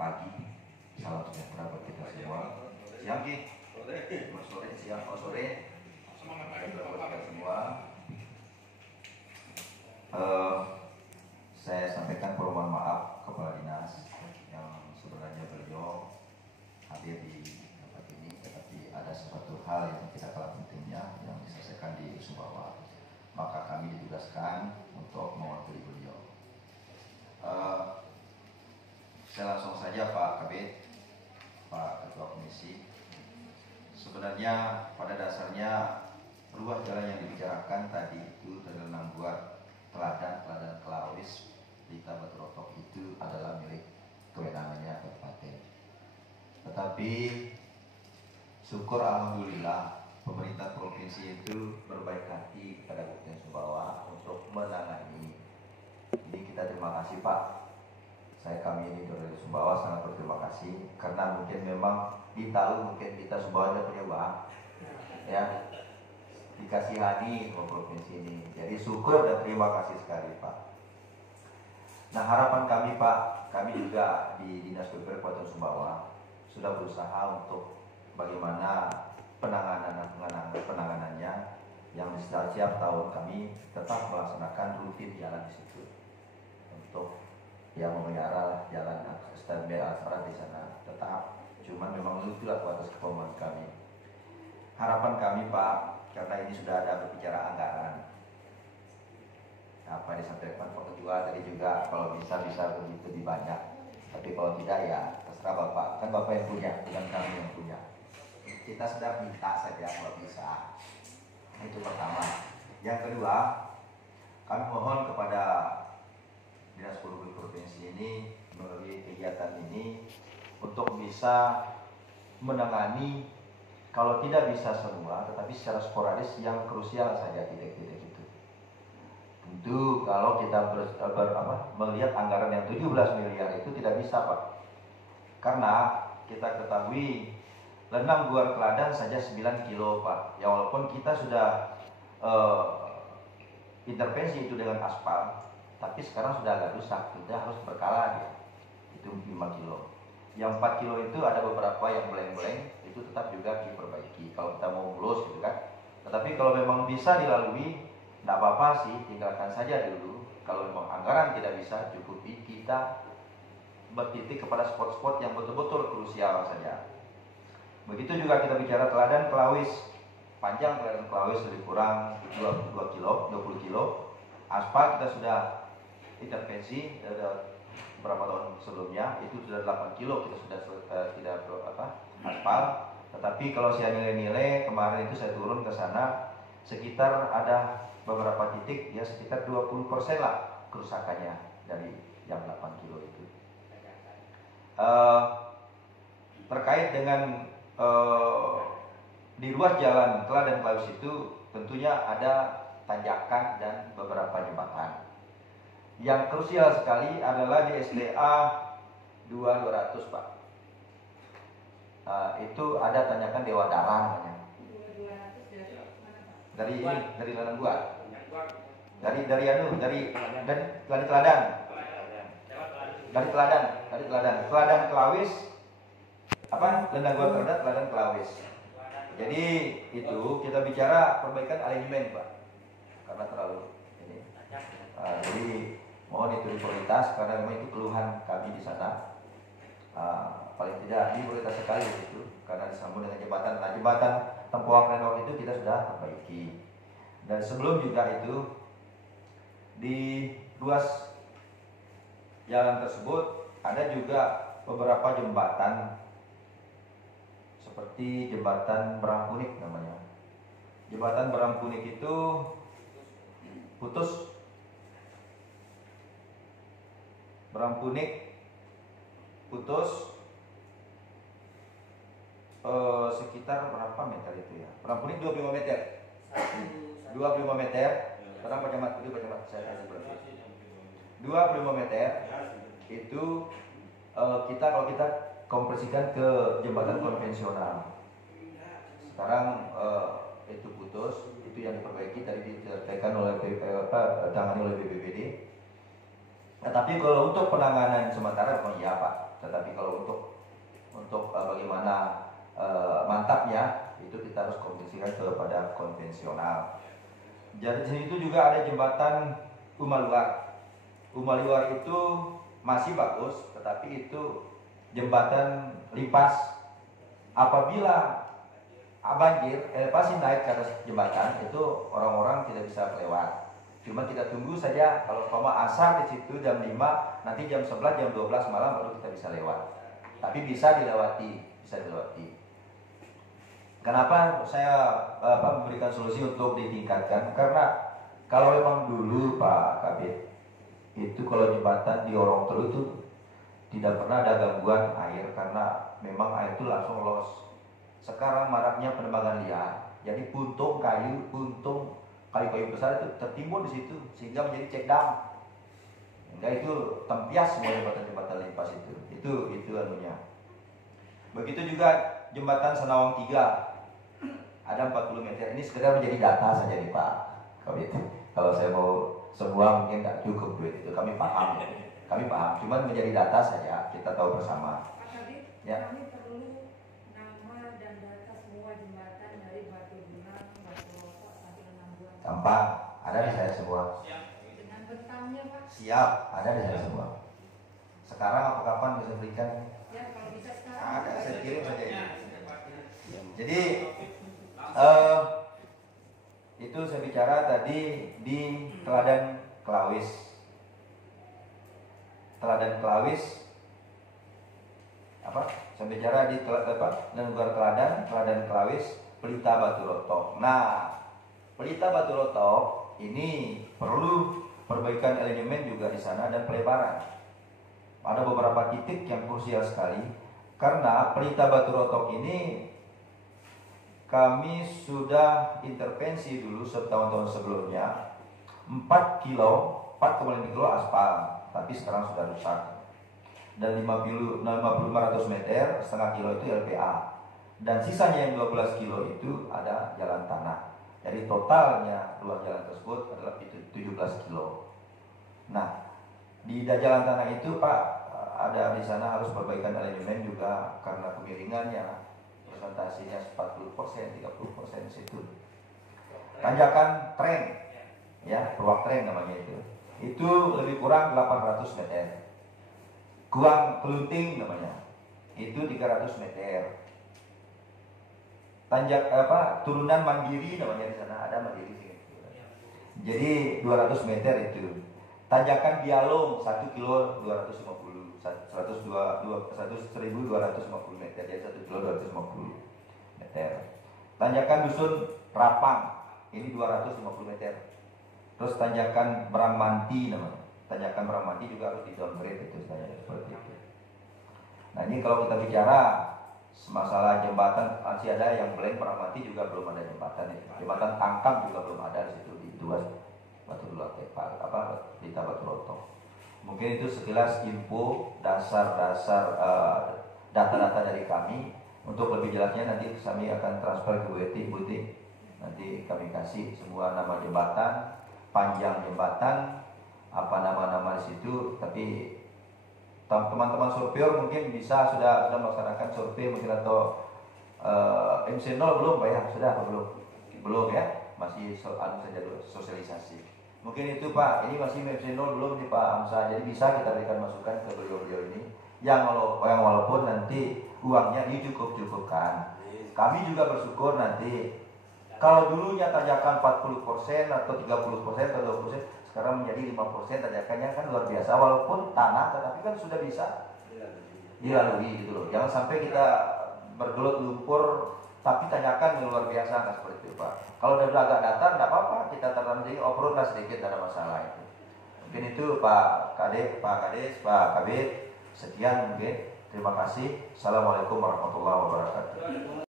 pagi, salam sejahtera buat kita semua. Siang Ki, sore, siang, sore, sejahtera buat kita semua. Saya sampaikan permohonan maaf kepada dinas yang sebenarnya beliau hadir di tempat ini, tetapi ada sesuatu hal yang tidak kalah pentingnya yang diselesaikan di Sumbawa. Maka kami ditugaskan untuk mewakili beliau. Saya langsung saja Pak Kabid, Pak Ketua Komisi. Sebenarnya pada dasarnya ruas jalan yang dibicarakan tadi itu adalah buat teladan Kelawis Lita Baturotok itu adalah milik kewenangannya kabupaten. Tetapi syukur alhamdulillah pemerintah provinsi itu berbaik hati kepada Kabupaten Sumbawa untuk menangani. Ini kita terima kasih Pak. Kami ini dari Sumbawa sangat berterima kasih karena mungkin memang ditahu mungkin kita Sumbawa ada punya uang, ya dikasihani sama provinsi ini. Jadi syukur dan terima kasih sekali Pak. Nah harapan kami Pak, kami juga di Dinas PUPR Kabupaten Sumbawa sudah berusaha untuk bagaimana penanganannya yang setiap tahun kami tetap melaksanakan rutin jalan di situ untuk yang memelihara jalan standby asara di sana tetap, cuman memang itulah batas kemampuan kami. Harapan kami Pak, karena ini sudah ada berbicara anggaran, apa disampaikan Pak Ketua tadi juga, kalau bisa begitu lebih banyak, tapi kalau tidak ya terserah Bapak, kan Bapak yang punya, bukan kami yang punya. Kita sedang minta saja kalau bisa. Itu pertama. Yang kedua, kami mohon kepada Dinas Perhubungan Provinsi ini melalui kegiatan ini untuk bisa menangani, kalau tidak bisa semua, tetapi secara sporadis yang krusial saja titik-titik itu. Tentu kalau kita melihat anggaran yang 17 miliar itu tidak bisa Pak, karena kita ketahui Lenang Buar Teladan saja 9 kilo Pak, ya walaupun kita sudah intervensi itu dengan aspal, tapi sekarang sudah agak rusak, kita harus berkala dia. Itu 5 kilo. Yang 4 kilo itu ada beberapa yang beleng-beleng, itu tetap juga diperbaiki kalau kita mau mulus gitu kan. Tetapi kalau memang bisa dilalui, tidak apa-apa sih, tinggalkan saja dulu. Kalau memang anggaran tidak bisa cukupi, kita bertitik kepada spot-spot yang betul-betul krusial saja. Begitu juga kita bicara teladan Kelawis. Panjang teladan Kelawis lebih kurang 20 kilo. Aspal kita sudah intervensi beberapa tahun sebelumnya itu sudah 8 kilo kita sudah tidak aspal. Tetapi kalau saya nilai-nilai kemarin itu saya turun ke sana sekitar ada beberapa titik ya sekitar 20% lah kerusakannya dari yang 8 kilo itu. Terkait dengan di ruas jalan Teladan Kelawis itu tentunya ada tanjakan dan beberapa jembatan. Yang krusial sekali adalah di SDA 2200 Pak. Itu ada tanjakan Dewa Dara namanya. Dari Ladang Buat. Dari Teladan. Teladan Kelawis. Ladang Buat Teladan Kelawis. Jadi itu kita bicara perbaikan alignment Pak. Karena terlalu ini. Jadi mohon itu prioritas karena memang itu keluhan kami di sana. Paling tidak ini prioritas sekali itu karena disambung dengan jembatan. Nah, jembatan Tempuang Renok itu kita sudah perbaiki. Dan sebelum juga itu di ruas jalan tersebut ada juga beberapa jembatan seperti jembatan Berangkunik namanya. Jembatan Berangkunik itu putus. Berangkunik putus sekitar berapa meter itu ya? Berangkunik 25 meter. 25 meter. Sekarang Pak Camat saya kasih berapa? 25 meter itu kalau kita kompresikan ke jembatan konvensional. Sekarang itu putus, itu yang diperbaiki tadi diselesaikan oleh tangani oleh BPBD. Tetapi kalau untuk penanganan sementara memang iya Pak. Tetapi kalau untuk bagaimana mantapnya itu kita harus konversikan kepada konvensional. Jadi di sini itu juga ada jembatan Umaluar. Umaluar itu masih bagus, tetapi itu jembatan limpas. Apabila banjir, pasti naik ke atas jembatan itu orang-orang tidak bisa lewat. Cuma kita tunggu saja, kalau asar di situ jam 5, nanti jam 11, jam 12 malam baru kita bisa lewat. Tapi bisa dilewati, bisa dilewati. Kenapa saya memberikan solusi untuk ditingkatkan? Karena kalau memang dulu Pak Kabit, itu kalau jembatan di Orongtelu itu tidak pernah ada gangguan air karena memang air itu langsung los. Sekarang maraknya penebangan liar, jadi puntung kayu-kayu besar itu tertimbun di situ sehingga menjadi cek dam. Enggak, itu tempias semua jembatan-jembatan limpas itu anunya. Begitu juga jembatan Senawang 3 ada 40 meter. Ini sekedar menjadi data saja nih Pak Kabit. Kalau saya mau semua mungkin tidak cukup duit itu, kami paham. Cuman menjadi data saja, kita tahu bersama. Pak Kabit, Ya. kami perlu nama dan data semua jembatan dari Batu Gunung, Batu Rokok sampai Lambuan. Gampang, ada di saya semua. Dengan bentangnya Pak. Siap, ada di saya semua. Sekarang apa kapan bisa berikan? Ya kalau bisa sekarang. Ada, saya kirim saja ini. Jadi itu saya bicara tadi di Teladan Kelawis. Saya bicara di Negara Teladan Kelawis, Pelita Batu Rotok. Nah, Pelita Batu Rotok ini perlu perbaikan elemen juga di sana dan pelebaran. Ada beberapa titik yang krusial sekali karena Pelita Batu Rotok ini kami sudah intervensi dulu setahun-tahun sebelumnya 4,5 kilo aspal, tapi sekarang sudah rusak. Dan 500 meter, setengah kilo itu LPA. Dan sisanya yang 12 kilo itu ada jalan tanah. Jadi totalnya ruang jalan tersebut adalah 17 kilo. Nah, di jalan tanah itu Pak, ada di sana harus perbaikan elemen juga karena kemiringannya. Presentasinya 40%, 30% di situ. Tanjakan tren, ya, ruang tren namanya itu lebih kurang 800 meter. Kuang Kelunting namanya, itu 300 meter. Turunan Mandiri namanya di sana, ada Mandiri. Jadi 200 meter itu. Tanjakan Bialong 1 kilo 250. 1.250 meter, jadi 1 kilo 250 meter. Tanjakan Dusun Rapang ini 250 meter. Terus tanjakan Brangmanti namanya. Tanjakan Brangmanti juga harus di downgrade itu seperti itu. Nah, ini kalau kita bicara masalah jembatan, masih ada yang Beleng Brangmanti juga belum ada jembatan itu. Jembatan Tangkang juga belum ada di situ di Batu Rotok. Mungkin itu sekilas info dasar-dasar data-data dari kami. Untuk lebih jelasnya nanti kami akan transfer ke Bu Eti. Nanti kami kasih semua nama jembatan, panjang jembatan, apa nama-nama di situ. Tapi teman-teman surveyor mungkin sudah melaksanakan survei mungkin atau MC0 belum Pak ya? Sudah apa belum? Belum ya? Masih saja dulu sosialisasi. Mungkin itu Pak, ini masih MC0 belum nih Pak Hamzah. Jadi bisa kita berikan masukan ke beliau-beliau ini yang walaupun nanti uangnya dicukup-cukupkan. Kami juga bersyukur nanti kalau dulunya tanjakan 40% atau 30% atau 20%, sekarang menjadi 5% tanjakannya kan luar biasa. Walaupun tanah, tetapi kan sudah bisa dilalui gitu loh. Jangan sampai kita bergelut lumpur tapi tanyakan yang luar biasa, nggak seperti itu Pak. Kalau udah agak datar, nggak apa-apa, kita tanam sedikit, off-road lah sedikit, tidak ada masalah itu. Mungkin itu Pak Kades, Pak Kabit, sekian mungkin. Terima kasih. Assalamualaikum warahmatullahi wabarakatuh.